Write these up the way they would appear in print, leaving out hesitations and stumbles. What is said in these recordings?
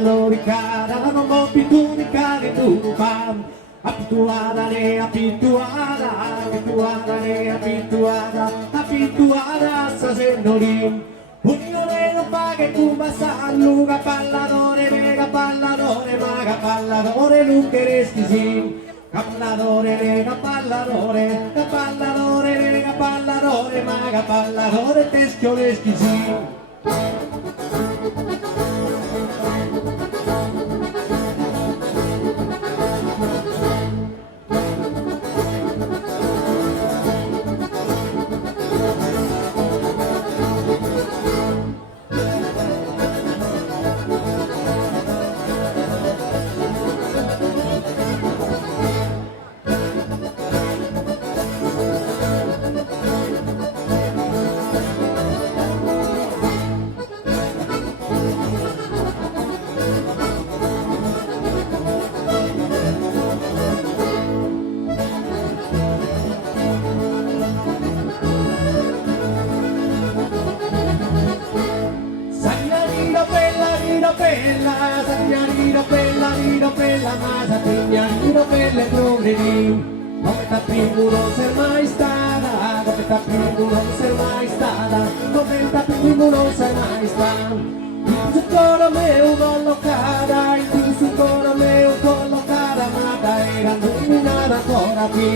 Lo ricada, non ho più tu ricade tu fam. Abituada ne abituada, abituada ne abituada, abituada sa sendorim. Unione non fa che tu basta, luga palladore, mega palladore, maga palladore, lucchereschi sim. Palladore, mega palladore, palladore, mega palladore, maga palladore, teschioreschi sim. Bella masa pignarino per le progredi, come tapingu non ser mai stata, come tapingu non ser mai stata, come tapingu non ser mai stata. Il su coro meu collocata, il su coro meu collocata, ma dai canduminata ancora qui,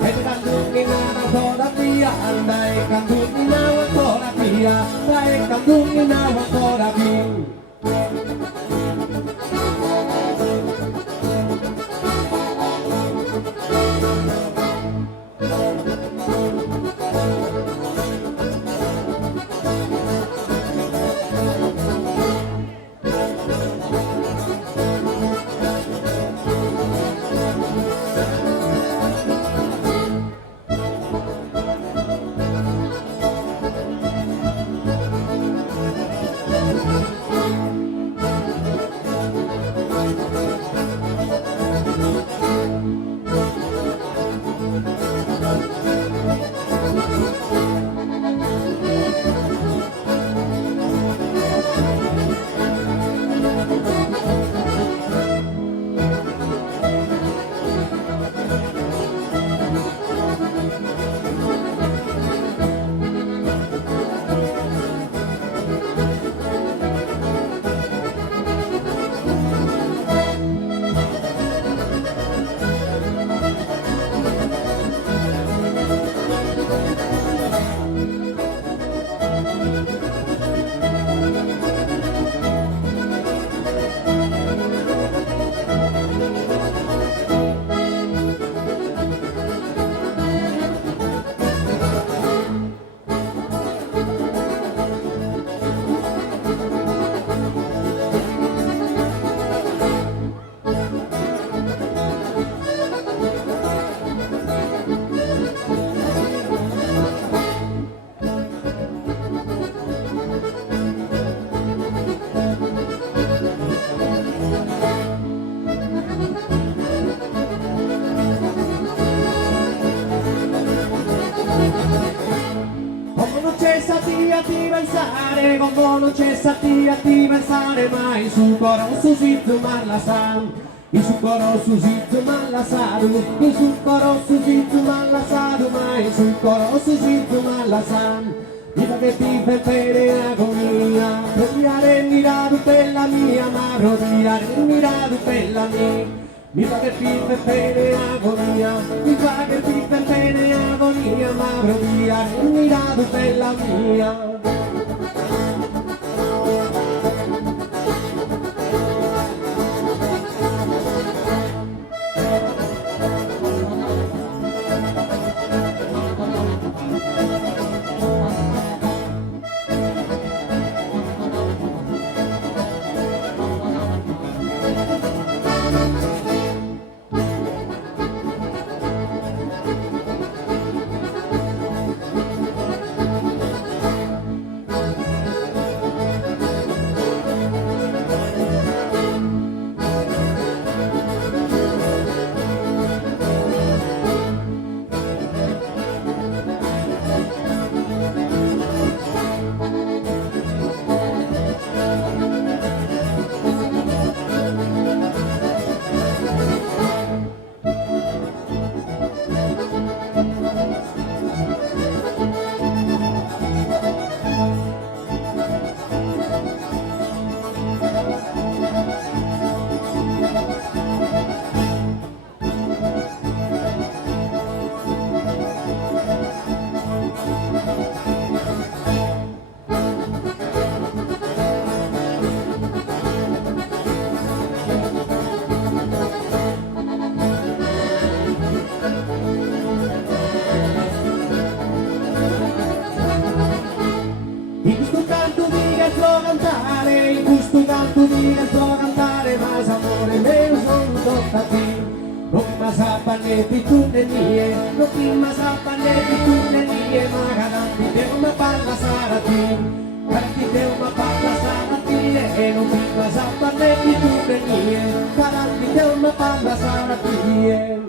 e canduminata ancora via, dai canduminata ancora via, dai canduminata ancora via. Como non cessa di versare mai su coro su zizzo marla sam, in su coro su zizzo marla sadu, in su coro su zizzo marla sadu, mai su coro su zizzo marla sam. Viva che ti fai bene agonia, rodeare il mirato per la mia, ma rodeare il mirato per la mia. Mi fa che ti fai bene agonia, mi fa che ti fai bene agonia, ma rodeare il mirato per la mia. questo canto mi lascio cantare, in questo canto mi lascio cantare, ma s'amore mio sono toccati. Non mi sa parletti tu ne mie, non mi sa parletti tu ne mie, ma garanti te una palla sarati, garanti te una palla sarati, e non mi sa parletti tu ne mie, garanti te una palla sarati.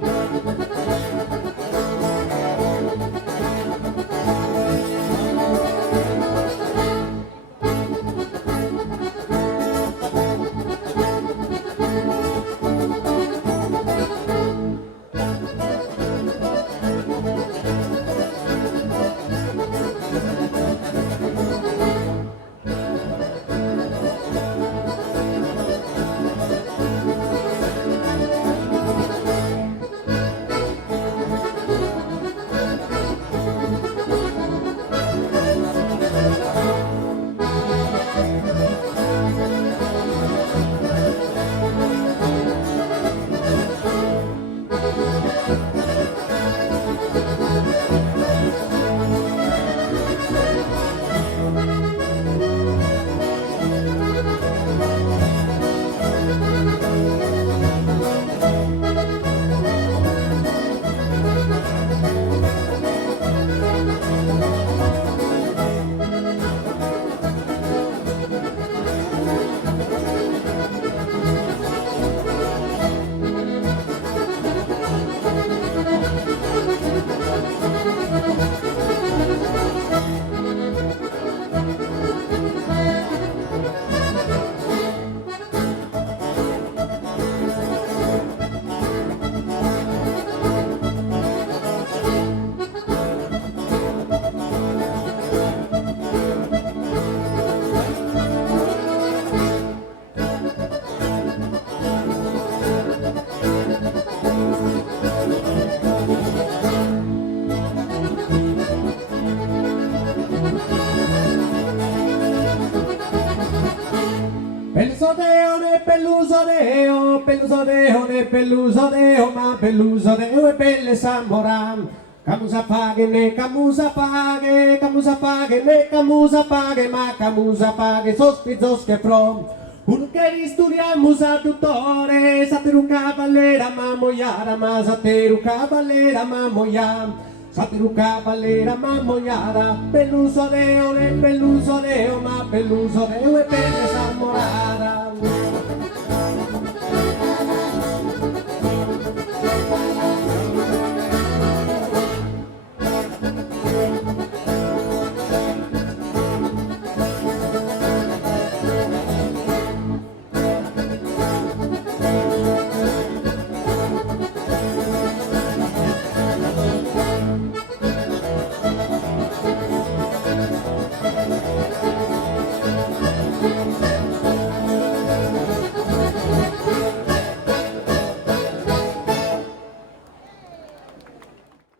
Pellusodeo, pellusodeo, ne pellusodeo, ma pellusodeo e pelle samoram. Camusa paghe, ne camusa paghe, camusa paghe, ne camusa paghe, ma camusa paghe, sospizos che from. Un che studiamo a tuttore, sateru cavallera, ma moiara, ma sateru cavallera, ma moiara. Sateru cavallera, ma moiara, pellusodeo, ne pellusodeo, ma pellusodeo e pelle